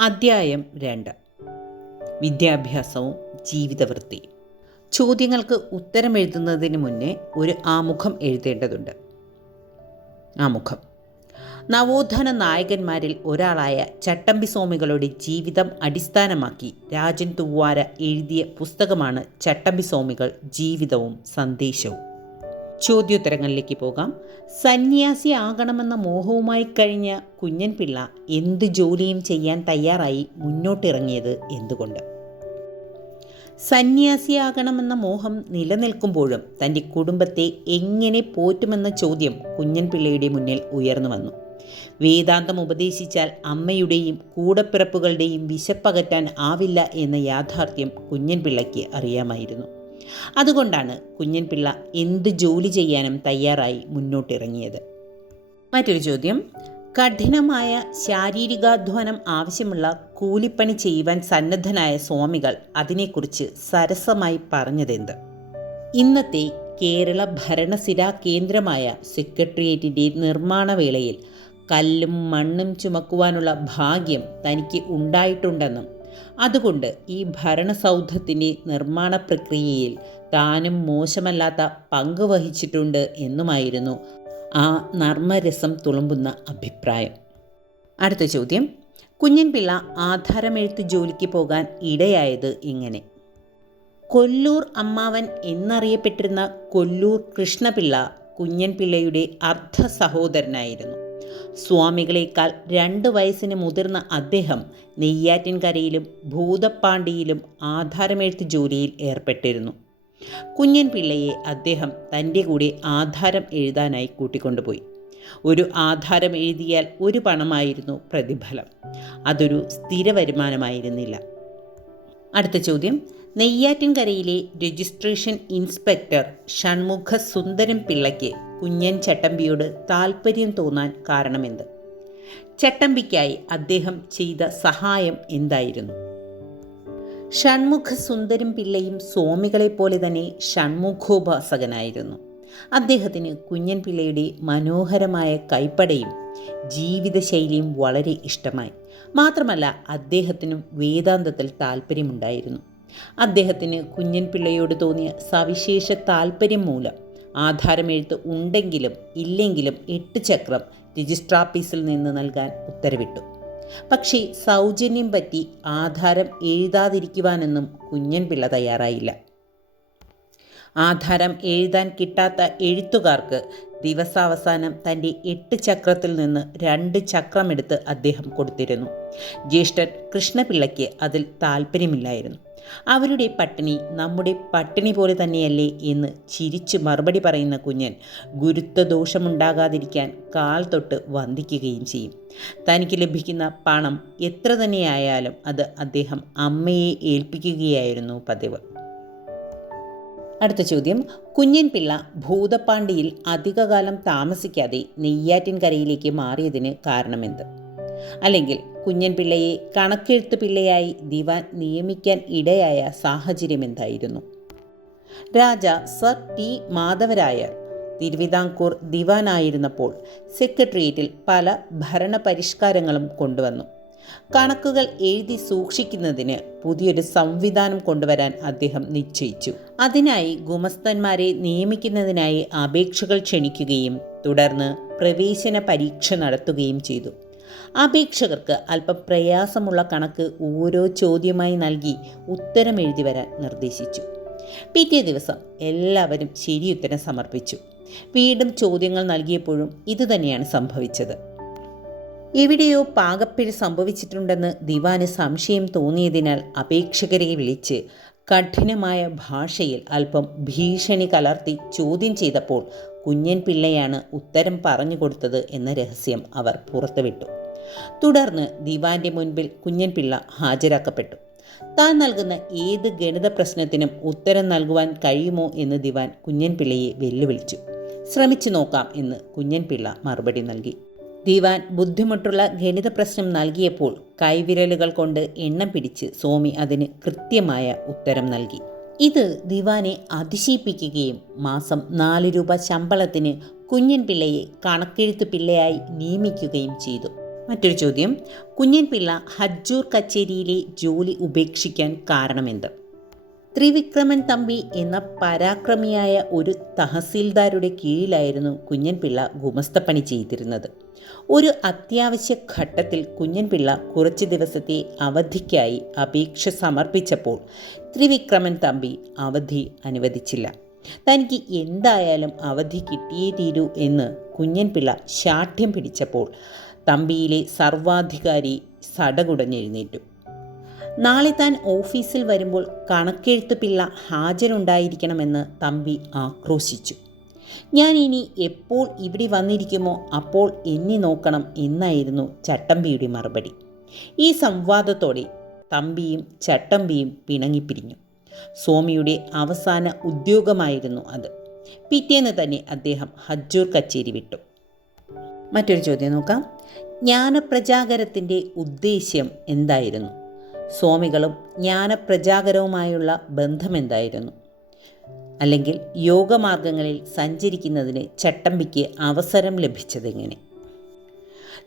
അദ്ധ്യായം രണ്ട്. വിദ്യാഭ്യാസവും ജീവിതവൃത്തി. ചോദ്യങ്ങൾക്ക് ഉത്തരം എഴുതുന്നതിന് മുന്നേ ഒരു ആമുഖം എഴുതേണ്ടതുണ്ട്. ആമുഖം. നവോത്ഥാന നായകന്മാരിൽ ഒരാളായ ചട്ടമ്പി സ്വാമികളുടെ ജീവിതം അടിസ്ഥാനമാക്കി രാജൻ തുവാര എഴുതിയ പുസ്തകമാണ് ചട്ടമ്പി സ്വാമികൾ ജീവിതവും സന്ദേശവും. ചോദ്യോത്തരങ്ങളിലേക്ക് പോകാം. സന്യാസി ആകണമെന്ന മോഹവുമായി കഴിഞ്ഞ കുഞ്ഞൻ പിള്ള എന്ത് ജോലിയും ചെയ്യാൻ തയ്യാറായി മുന്നോട്ടിറങ്ങിയത് എന്തുകൊണ്ട്? സന്യാസിയാകണമെന്ന മോഹം നിലനിൽക്കുമ്പോഴും തന്റെ കുടുംബത്തെ എങ്ങനെ പോറ്റുമെന്ന ചോദ്യം കുഞ്ഞൻ പിള്ളയുടെ മുന്നിൽ ഉയർന്നു വന്നു. വേദാന്തം ഉപദേശിച്ചാൽ അമ്മയുടെയും കൂടപ്പിറപ്പുകളുടെയും വിശപ്പകറ്റാൻ ആവില്ല എന്ന യാഥാർത്ഥ്യം കുഞ്ഞൻപിള്ളയ്ക്ക് അറിയാമായിരുന്നു. അതുകൊണ്ടാണ് കുഞ്ഞൻ പിള്ള എന്ത് ജോലി ചെയ്യാനും തയ്യാറായി മുന്നോട്ടിറങ്ങിയത്. മറ്റൊരു ചോദ്യം കഠിനമായ ശാരീരികാധ്വാനം ആവശ്യമുള്ള കൂലിപ്പണി ചെയ്യുവാൻ സന്നദ്ധനായ സ്വാമികൾ അതിനെക്കുറിച്ച് സരസമായി പറഞ്ഞതെന്ത്? ഇന്നത്തെ കേരള ഭരണസിരാ കേന്ദ്രമായ സെക്രട്ടേറിയറ്റിന്റെ നിർമ്മാണ വേളയിൽ കല്ലും മണ്ണും ചുമക്കുവാനുള്ള ഭാഗ്യം തനിക്ക് ഉണ്ടായിട്ടുണ്ടെന്നും അതുകൊണ്ട് ഈ ഭരണസൗധത്തിന്റെ നിർമ്മാണ പ്രക്രിയയിൽ താനും മോശമല്ലാത്ത പങ്ക് വഹിച്ചിട്ടുണ്ട് എന്നുമായിരുന്നു ആ നർമ്മരസം തുളുമ്പുന്ന അഭിപ്രായം. അടുത്ത ചോദ്യം. കുഞ്ഞൻപിള്ള ആധാരമെഴുത്ത് ജോലിക്ക് പോകാൻ ഇടയായത് ഇങ്ങനെ കൊല്ലൂർ അമ്മാവൻ എന്നറിയപ്പെട്ടിരുന്ന കൊല്ലൂർ കൃഷ്ണപിള്ള കുഞ്ഞൻപിള്ളയുടെ അർദ്ധ സഹോദരനായിരുന്നു. സ്വാമികളേക്കാൾ രണ്ട് വയസ്സിന് മുതിർന്ന അദ്ദേഹം നെയ്യാറ്റിൻകരയിലും ഭൂതപ്പാണ്ടിയിലും ആധാരമെഴുത്ത് ജോലിയിൽ ഏർപ്പെട്ടിരുന്നു. കുഞ്ഞൻ പിള്ളയെ അദ്ദേഹം തന്റെ കൂടെ ആധാരം എഴുതാനായി കൂട്ടിക്കൊണ്ടുപോയി. ഒരു ആധാരം എഴുതിയാൽ ഒരു പണമായിരുന്നു പ്രതിഫലം. അതൊരു സ്ഥിര വരുമാനമായിരുന്നില്ല. അടുത്ത ചോദ്യം. നെയ്യാറ്റിൻകരയിലെ രജിസ്ട്രേഷൻ ഇൻസ്പെക്ടർ ഷൺമുഖ സുന്ദരം പിള്ളയ്ക്ക് കുഞ്ഞൻ ചട്ടമ്പിയോട് താൽപ്പര്യം തോന്നാൻ കാരണമെന്ത്? ചട്ടമ്പിക്കായി അദ്ദേഹം ചെയ്ത സഹായം എന്തായിരുന്നു? ഷൺമുഖ സുന്ദരം പിള്ളയും സ്വാമികളെപ്പോലെ തന്നെ ഷൺമുഖോപാസകനായിരുന്നു. അദ്ദേഹത്തിന് കുഞ്ഞൻ പിള്ളയുടെ മനോഹരമായ കൈപ്പടയും ജീവിതശൈലിയും വളരെ ഇഷ്ടമായി. മാത്രമല്ല അദ്ദേഹത്തിനും വേദാന്തത്തിൽ താല്പര്യമുണ്ടായിരുന്നു അദ്ദേഹത്തിന് കുഞ്ഞൻ പിള്ളയോട് തോന്നിയ സവിശേഷ താല്പര്യം മൂലം ആധാരമെഴുത്ത് ഉണ്ടെങ്കിലും ഇല്ലെങ്കിലും എട്ട് ചക്രം രജിസ്ട്രാഫീസിൽ നിന്ന് നൽകാൻ ഉത്തരവിട്ടു. പക്ഷേ സൗജന്യം പറ്റി ആധാരം എഴുതാതിരിക്കുവാനൊന്നും കുഞ്ഞൻ പിള്ള തയ്യാറായില്ല. ആധാരം എഴുതാൻ കിട്ടാത്ത എഴുത്തുകാർക്ക് ദിവസാവസാനം തന്റെ എട്ട് ചക്രത്തിൽ നിന്ന് രണ്ട് ചക്രമെടുത്ത് അദ്ദേഹം കൊടുത്തിരുന്നു. ജ്യേഷ്ഠൻ കൃഷ്ണപിള്ളയ്ക്ക് അതിൽ താല്പര്യമില്ലായിരുന്നു അവരുടെ പട്ടിണി നമ്മുടെ പട്ടിണി പോലെ തന്നെയല്ലേ എന്ന് ചിരിച്ച് മറുപടി പറയുന്ന കുഞ്ഞൻ ഗുരുത്വദോഷമുണ്ടാകാതിരിക്കാൻ കാൽ തൊട്ട് വന്ദിക്കുകയും ചെയ്യും. തനിക്ക് ലഭിക്കുന്ന പണം എത്ര തന്നെയായാലും അത് അദ്ദേഹം അമ്മയെ ഏൽപ്പിക്കുകയായിരുന്നു പതിവ്. അടുത്ത ചോദ്യം. കുഞ്ഞൻ പിള്ള ഭൂതപ്പാണ്ടിയിൽ അധികകാലം താമസിക്കാതെ നെയ്യാറ്റിൻകരയിലേക്ക് മാറിയതിന് കാരണമെന്ത്? അല്ലെങ്കിൽ കുഞ്ഞൻ പിള്ളയെ കണക്കെഴുത്ത് പിള്ളയായി ദിവാൻ നിയമിക്കാൻ ഇടയായ സാഹചര്യം എന്തായിരുന്നു? രാജ സർ ടി മാധവരായർ തിരുവിതാംകൂർ ദിവാനായിരുന്നപ്പോൾ സെക്രട്ടേറിയറ്റിൽ പല ഭരണപരിഷ്കാരങ്ങളും കൊണ്ടുവന്നു. കണക്കുകൾ എഴുതി സൂക്ഷിക്കുന്നതിന് പുതിയൊരു സംവിധാനം കൊണ്ടുവരാൻ അദ്ദേഹം നിശ്ചയിച്ചു. അതിനായി ഗുമസ്തന്മാരെ നിയമിക്കുന്നതിനായി അപേക്ഷകൾ ക്ഷണിക്കുകയും തുടർന്ന് പ്രവേശന പരീക്ഷ നടത്തുകയും ചെയ്തു. അപേക്ഷകർക്ക് അല്പം പ്രയാസമുള്ള കണക്ക് ഓരോ ചോദ്യമായി നൽകി ഉത്തരം എഴുതി വരാൻ നിർദ്ദേശിച്ചു. പിറ്റേ ദിവസം എല്ലാവരും ശരിയുത്തരം സമർപ്പിച്ചു. വീണ്ടും ചോദ്യങ്ങൾ നൽകിയപ്പോഴും ഇതുതന്നെയാണ് സംഭവിച്ചത്. എവിടെയോ പാകപ്പിഴ സംഭവിച്ചിട്ടുണ്ടെന്ന് ദിവാന് സംശയം തോന്നിയതിനാൽ അപേക്ഷകരെ വിളിച്ച് കഠിനമായ ഭാഷയിൽ അല്പം ഭീഷണി കലർത്തി ചോദ്യം ചെയ്തപ്പോൾ കുഞ്ഞൻ പിള്ളയാണ് ഉത്തരം പറഞ്ഞു കൊടുത്തത് എന്ന രഹസ്യം അവർ പുറത്തുവിട്ടു. തുടർന്ന് ദിവാന്റെ മുൻപിൽ കുഞ്ഞൻപിള്ള ഹാജരാക്കപ്പെട്ടു. താൻ നൽകുന്ന ഏത് ഗണിത പ്രശ്നത്തിനും ഉത്തരം നൽകുവാൻ കഴിയുമോ എന്ന് ദിവാൻ കുഞ്ഞൻപിള്ളയെ വെല്ലുവിളിച്ചു. ശ്രമിച്ചു നോക്കാം എന്ന് കുഞ്ഞൻപിള്ള മറുപടി നൽകി. ദിവാൻ ബുദ്ധിമുട്ടുള്ള ഗണിത പ്രശ്നം നൽകിയപ്പോൾ കൈവിരലുകൾ കൊണ്ട് എണ്ണം പിടിച്ച് സ്വാമി അതിന് കൃത്യമായ ഉത്തരം നൽകി. ഇത് ദിവാനെ അതിശയിപ്പിക്കുകയും മാസം നാല് രൂപ ശമ്പളത്തിന് കുഞ്ഞൻ പിള്ളയെ കണക്കെഴുത്ത് പിള്ളയായി നിയമിക്കുകയും ചെയ്തു. മറ്റൊരു ചോദ്യം. കുഞ്ഞൻ പിള്ള ഹജ്ജൂർ കച്ചേരിയിലെ ജോലി ഉപേക്ഷിക്കാൻ കാരണമെന്ത്? ത്രിവിക്രമൻ തമ്പി എന്ന പരാക്രമിയായ ഒരു തഹസീൽദാരുടെ കീഴിലായിരുന്നു കുഞ്ഞൻപിള്ള ഗുമസ്തപ്പണി ചെയ്തിരുന്നത്. ഒരു അത്യാവശ്യ ഘട്ടത്തിൽ കുഞ്ഞൻപിള്ള കുറച്ച് ദിവസത്തെ അവധിക്കായി അപേക്ഷ സമർപ്പിച്ചപ്പോൾ ത്രിവിക്രമൻ തമ്പി അവധി അനുവദിച്ചില്ല. തനിക്ക് എന്തായാലും അവധി കിട്ടിയേ തീരൂ എന്ന് കുഞ്ഞൻപിള്ള ശാഠ്യം പിടിച്ചപ്പോൾ തമ്പിയിലെ സർവാധികാരി സടകുടഞ്ഞെഴുന്നേറ്റു. നാളെ താൻ ഓഫീസിൽ വരുമ്പോൾ കണക്കെഴുത്ത് പിള്ള ഹാജരുണ്ടായിരിക്കണമെന്ന് തമ്പി ആക്രോശിച്ചു. ഞാൻ ഇനി എപ്പോൾ ഇവിടെ വന്നിരിക്കുമോ അപ്പോൾ എന്നെ നോക്കണം എന്നായിരുന്നു ചട്ടമ്പിയുടെ മറുപടി. ഈ സംവാദത്തോടെ തമ്പിയും ചട്ടമ്പിയും പിണങ്ങിപ്പിരിഞ്ഞു. സ്വാമിയുടെ അവസാന ഉദ്യോഗമായിരുന്നു അത്. പിറ്റേന്ന് തന്നെ അദ്ദേഹം ഹജ്ജൂർ കച്ചേരി വിട്ടു. മറ്റൊരു ചോദ്യം നോക്കാം. ജ്ഞാനപ്രചാകരത്തിന്റെ ഉദ്ദേശ്യം എന്തായിരുന്നു? സ്വാമികളും ജ്ഞാനപ്രചാകരവുമായുള്ള ബന്ധം എന്തായിരുന്നു? അല്ലെങ്കിൽ യോഗമാർഗങ്ങളിൽ സഞ്ചരിക്കുന്നതിന് ചട്ടമ്പിക്ക് അവസരം ലഭിച്ചതെങ്ങനെ?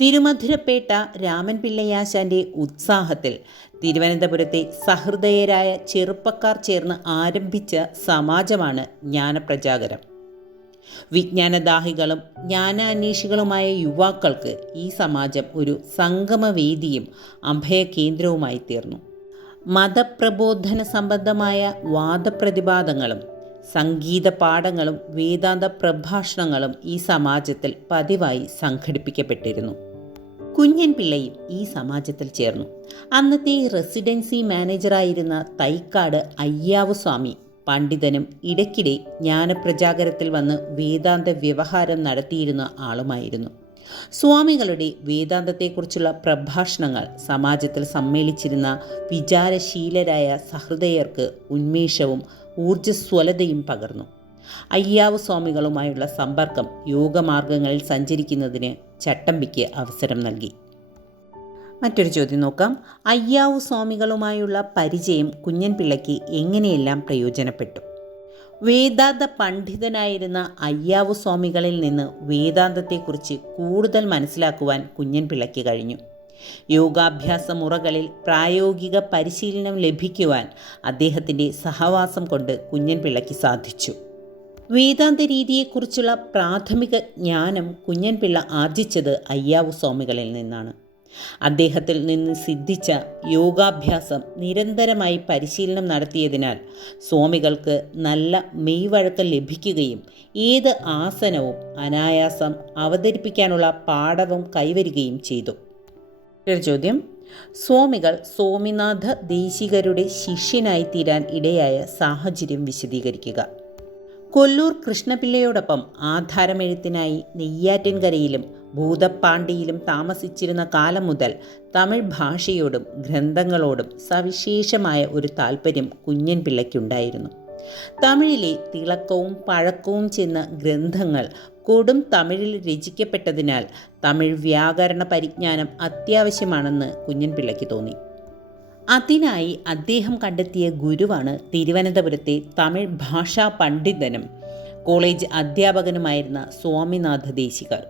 തിരുമധുരപ്പേട്ട രാമൻ പിള്ളയാശാന്റെ ഉത്സാഹത്തിൽ തിരുവനന്തപുരത്തെ സഹൃദയരായ ചെറുപ്പക്കാർ ചേർന്ന് ആരംഭിച്ച സമാജമാണ് ജ്ഞാനപ്രചാകരം വിജ്ഞാനദാഹികളും ജ്ഞാനാന്വേഷികളുമായ യുവാക്കൾക്ക് ഈ സമാജം ഒരു സംഗമവേദിയും അഭയകേന്ദ്രവുമായി തീർന്നു മതപ്രബോധന സംബന്ധമായ വാദപ്രതിവാദങ്ങളും സംഗീത പാഠങ്ങളും വേദാന്ത പ്രഭാഷണങ്ങളും ഈ സമാജത്തിൽ പതിവായി സംഘടിപ്പിക്കപ്പെട്ടിരുന്നു. കുഞ്ഞൻ പിള്ളയും ഈ സമാജത്തിൽ ചേർന്നു. അന്നത്തെ റെസിഡൻസി മാനേജറായിരുന്ന തൈക്കാട് അയ്യാവ് സ്വാമി പണ്ഡിതനും ഇടയ്ക്കിടെ ജ്ഞാനപ്രചാകരത്തിൽ വന്ന് വേദാന്ത വ്യവഹാരം നടത്തിയിരുന്ന ആളുമായിരുന്നു. സ്വാമികളുടെ വേദാന്തത്തെക്കുറിച്ചുള്ള പ്രഭാഷണങ്ങൾ സമാജത്തിൽ സമ്മേളിച്ചിരുന്ന വിചാരശീലരായ സഹൃദയർക്ക് ഉന്മേഷവും ഊർജസ്വലതയും പകർന്നു. അയ്യാവ് സ്വാമികളുമായുള്ള സമ്പർക്കം യോഗമാർഗങ്ങളിൽ സഞ്ചരിക്കുന്നതിന് ചട്ടമ്പിക്ക് അവസരം നൽകി. മറ്റൊരു ചോദ്യം നോക്കാം. അയ്യാവു സ്വാമികളുമായുള്ള പരിചയം കുഞ്ഞൻ പിള്ളയ്ക്ക് എങ്ങനെയെല്ലാം പ്രയോജനപ്പെട്ടു? വേദാന്ത പണ്ഡിതനായിരുന്ന അയ്യാവു സ്വാമികളിൽ നിന്ന് വേദാന്തത്തെക്കുറിച്ച് കൂടുതൽ മനസ്സിലാക്കുവാൻ കുഞ്ഞൻ പിള്ളയ്ക്ക് കഴിഞ്ഞു. യോഗാഭ്യാസ മുറകളിൽ പ്രായോഗിക പരിശീലനം ലഭിക്കുവാൻ അദ്ദേഹത്തിന്റെ സഹവാസം കൊണ്ട് കുഞ്ഞൻ പിള്ളയ്ക്ക് സാധിച്ചു. വേദാന്ത രീതിയെക്കുറിച്ചുള്ള പ്രാഥമിക ജ്ഞാനം കുഞ്ഞൻപിള്ള ആർജിച്ചത് അയ്യാവു സ്വാമികളിൽ നിന്നാണ്. അദ്ദേഹത്തിൽ നിന്ന് സിദ്ധിച്ച യോഗാഭ്യാസം നിരന്തരമായി പരിശീലനം നടത്തിയതിനാൽ സ്വാമികൾക്ക് നല്ല മെയ്വഴക്കം ലഭിക്കുകയും ഏത് ആസനവും അനായാസം അവതരിപ്പിക്കാനുള്ള പാഠവും കൈവരികയും ചെയ്തു. ചോദ്യം. സ്വാമികൾ സ്വാമിനാഥ ദേശികരുടെ ശിഷ്യനായി തീരാൻ ഇടയായ സാഹചര്യം വിശദീകരിക്കുക. കൊല്ലൂർ കൃഷ്ണപിള്ളയോടൊപ്പം ആധാരമെഴുത്തിനായി നെയ്യാറ്റിൻകരയിലും ഭൂതപ്പാണ്ടിയിലും താമസിച്ചിരുന്ന കാലം മുതൽ തമിഴ് ഭാഷയോടും ഗ്രന്ഥങ്ങളോടും സവിശേഷമായ ഒരു താല്പര്യം കുഞ്ഞൻ പിള്ളയ്ക്കുണ്ടായിരുന്നു. തമിഴിലെ തിളക്കവും പഴക്കവും ചെന്ന ഗ്രന്ഥങ്ങൾ കൊടും തമിഴിൽ രചിക്കപ്പെട്ടതിനാൽ തമിഴ് വ്യാകരണ പരിജ്ഞാനം അത്യാവശ്യമാണെന്ന് കുഞ്ഞൻപിള്ളയ്ക്ക് തോന്നി. അതിനായി അദ്ദേഹം കണ്ടെത്തിയ ഗുരുവാണ് തിരുവനന്തപുരത്തെ തമിഴ് ഭാഷാ പണ്ഡിതനും കോളേജ് അധ്യാപകനുമായിരുന്ന സ്വാമിനാഥ ദേശികർ.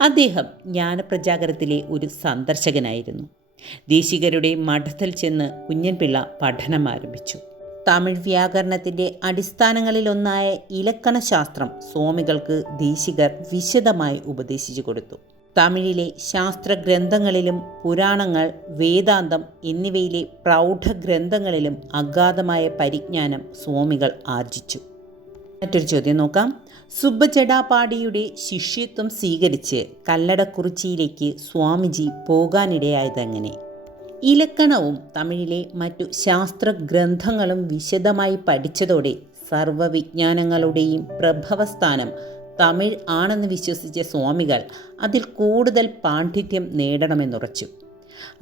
അദ്ദേഹം ജ്ഞാനപ്രചാകരത്തിലെ ഒരു സന്ദർശകനായിരുന്നു. ദേശികരുടെ മഠത്തിൽ ചെന്ന് കുഞ്ഞൻപിള്ള പഠനം ആരംഭിച്ചു. തമിഴ് വ്യാകരണത്തിന്റെ അടിസ്ഥാനങ്ങളിലൊന്നായ ഇലക്കണശാസ്ത്രം സ്വാമികൾക്ക് ദേശികർ വിശദമായി ഉപദേശിച്ചു കൊടുത്തു. തമിഴിലെ ശാസ്ത്രഗ്രന്ഥങ്ങളിലും പുരാണങ്ങൾ വേദാന്തം എന്നിവയിലെ പ്രൗഢഗ്രന്ഥങ്ങളിലും അഗാധമായ പരിജ്ഞാനം സ്വാമികൾ ആർജിച്ചു. മറ്റൊരു ചോദ്യം നോക്കാം. സുബ്ബജടാപാടിയുടെ ശിഷ്യത്വം സ്വീകരിച്ച് കല്ലടക്കുറിച്ചിയിലേക്ക് സ്വാമിജി പോകാനിടയായതെങ്ങനെ? ഇലക്കണവും തമിഴിലെ മറ്റു ശാസ്ത്രഗ്രന്ഥങ്ങളും വിശദമായി പഠിച്ചതോടെ സർവവിജ്ഞാനങ്ങളുടെയും പ്രഭവസ്ഥാനം തമിഴ് ആണെന്ന് വിശ്വസിച്ച സ്വാമികൾ അതിൽ കൂടുതൽ പാണ്ഡിത്യം നേടണമെന്നുറച്ചു.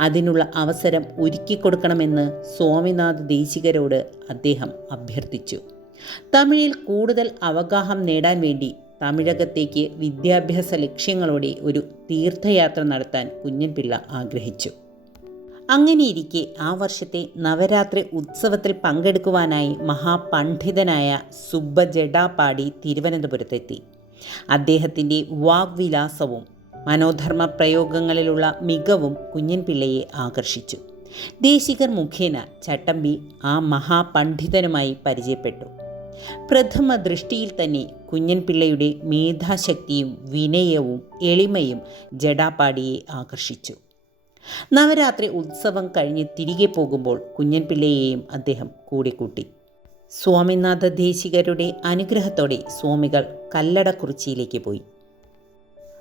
അതിനുള്ള അവസരം ഒരുക്കി കൊടുക്കണമെന്ന് സ്വാമിനാഥ് ദേശികരോട് അദ്ദേഹം അഭ്യർത്ഥിച്ചു. തമിഴിൽ കൂടുതൽ അവഗാഹം നേടാൻ വേണ്ടി തമിഴകത്തേക്ക് വിദ്യാഭ്യാസ ലക്ഷ്യങ്ങളോടെ ഒരു തീർത്ഥയാത്ര നടത്താൻ കുഞ്ഞൻപിള്ള ആഗ്രഹിച്ചു. അങ്ങനെയിരിക്കെ ആ വർഷത്തെ നവരാത്രി ഉത്സവത്തിൽ പങ്കെടുക്കുവാനായി മഹാപണ്ഡിതനായ സുബ്ബ ജഡാപാടി തിരുവനന്തപുരത്തെത്തി. അദ്ദേഹത്തിന്റെ വാഗ്വിലാസവും മനോധർമ്മ പ്രയോഗങ്ങളിലുള്ള മികവും കുഞ്ഞൻപിള്ളയെ ആകർഷിച്ചു. ദേശികർ മുഖേന ചട്ടമ്പി ആ മഹാപണ്ഡിതനുമായി പരിചയപ്പെട്ടു. പ്രഥമ ദൃഷ്ടിയിൽ തന്നെ കുഞ്ഞൻപിള്ളയുടെ മേധാശക്തിയും വിനയവും എളിമയും ജഡാപാടിയെ ആകർഷിച്ചു. നവരാത്രി ഉത്സവം കഴിഞ്ഞ് തിരികെ പോകുമ്പോൾ കുഞ്ഞൻപിള്ളയെയും അദ്ദേഹം കൂടെ കൂട്ടി സ്വാമിനാഥ ദേശികരുടെ അനുഗ്രഹത്തോടെ സ്വാമികൾ കല്ലടക്കുറിച്ചിയിലേക്ക് പോയി.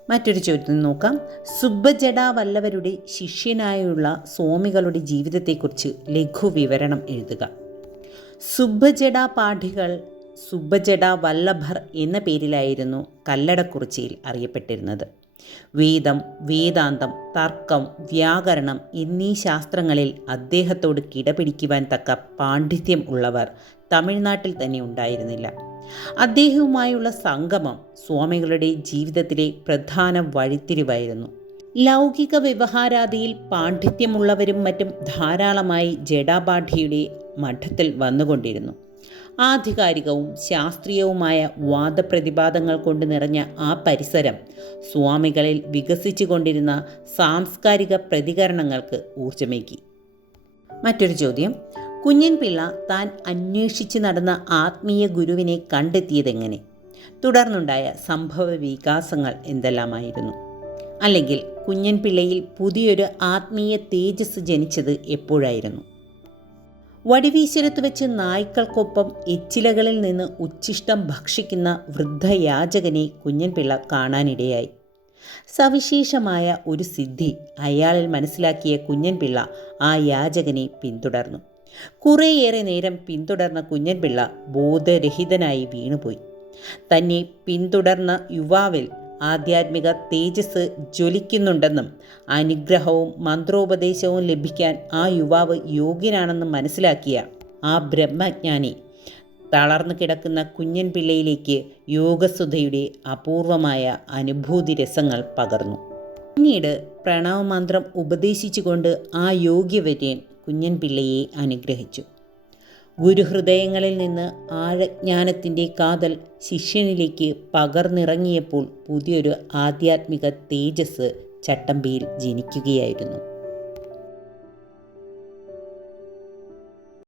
മറ്റൊരു ചോദ്യം നോക്കാം. സുബ്ബജഡ വല്ലവരുടെ ശിഷ്യനായുള്ള സ്വാമികളുടെ ജീവിതത്തെക്കുറിച്ച് ലഘു വിവരണം എഴുതുക. സുബ്ബജഡ പാഠികൾ സുബ്ബജഡ വല്ലഭർ എന്ന പേരിലായിരുന്നു കല്ലടക്കുറിച്ചിയിൽ അറിയപ്പെട്ടിരുന്നത്. വേദം വേദാന്തം തർക്കം വ്യാകരണം എന്നീ ശാസ്ത്രങ്ങളിൽ അദ്ദേഹത്തോട് കിടപിടിക്കുവാൻ തക്ക പാണ്ഡിത്യം ഉള്ളവർ തമിഴ്നാട്ടിൽ തന്നെ ഉണ്ടായിരുന്നില്ല. അദ്ദേഹവുമായുള്ള സംഗമം സ്വാമികളുടെ ജീവിതത്തിലെ പ്രധാന വഴിത്തിരിവായിരുന്നു. ലൗകിക വ്യവഹാരാദിയിൽ പാണ്ഡിത്യമുള്ളവരും മറ്റും ധാരാളമായി ജഡാപാഠിയുടെ മഠത്തിൽ വന്നുകൊണ്ടിരുന്നു. ആധികാരികവും ശാസ്ത്രീയവുമായ വാദപ്രതിപാദങ്ങൾ കൊണ്ട് നിറഞ്ഞ ആ പരിസരം സ്വാമികളിൽ വികസിച്ചു കൊണ്ടിരുന്ന സാംസ്കാരിക പ്രതികരണങ്ങൾക്ക് ഊർജമേകി മറ്റൊരു ചോദ്യം. കുഞ്ഞൻപിള്ള താൻ അന്വേഷിച്ച് നടന്ന ആത്മീയ ഗുരുവിനെ കണ്ടെത്തിയതെങ്ങനെ? തുടർന്നുണ്ടായ സംഭവ വികാസങ്ങൾ എന്തെല്ലാമായിരുന്നു? അല്ലെങ്കിൽ കുഞ്ഞൻപിള്ളയിൽ പുതിയൊരു ആത്മീയ തേജസ് ജനിച്ചത് എപ്പോഴായിരുന്നു? വടിവീശ്വരത്ത് വെച്ച് നായ്ക്കൾക്കൊപ്പം എച്ചിലകളിൽ നിന്ന് ഉച്ഛിഷ്ടം ഭക്ഷിക്കുന്ന വൃദ്ധയാചകനെ കുഞ്ഞൻപിള്ള കാണാനിടയായി. സവിശേഷമായ ഒരു സിദ്ധി അയാളിൽ മനസ്സിലാക്കിയ കുഞ്ഞൻപിള്ള ആ യാചകനെ പിന്തുടർന്നു. കുറേയേറെ നേരം പിന്തുടർന്ന കുഞ്ഞൻപിള്ള ബോധരഹിതനായി വീണുപോയി. തന്നെ പിന്തുടർന്ന യുവാവിൽ ആധ്യാത്മിക തേജസ് ജ്വലിക്കുന്നുണ്ടെന്നും അനുഗ്രഹവും മന്ത്രോപദേശവും ലഭിക്കാൻ ആ യുവാവ് യോഗ്യനാണെന്നും മനസ്സിലാക്കിയ ആ ബ്രഹ്മജ്ഞാനി തളർന്നു കിടക്കുന്ന കുഞ്ഞൻ പിള്ളയിലേക്ക് യോഗസുധയുടെ അപൂർവമായ അനുഭൂതി രസങ്ങൾ പകർന്നു. പിന്നീട് പ്രണവമന്ത്രം ഉപദേശിച്ചുകൊണ്ട് ആ യോഗ്യവര്യൻ കുഞ്ഞൻ പിള്ളയെ അനുഗ്രഹിച്ചു. ഗുരുഹൃദയങ്ങളിൽ നിന്ന് ആഴജ്ഞാനത്തിന്റെ കാതൽ ശിഷ്യനിലേക്ക് പകർന്നിറങ്ങിയപ്പോൾ പുതിയൊരു ആധ്യാത്മിക തേജസ് ചട്ടമ്പിയിൽ ജനിക്കുകയായിരുന്നു.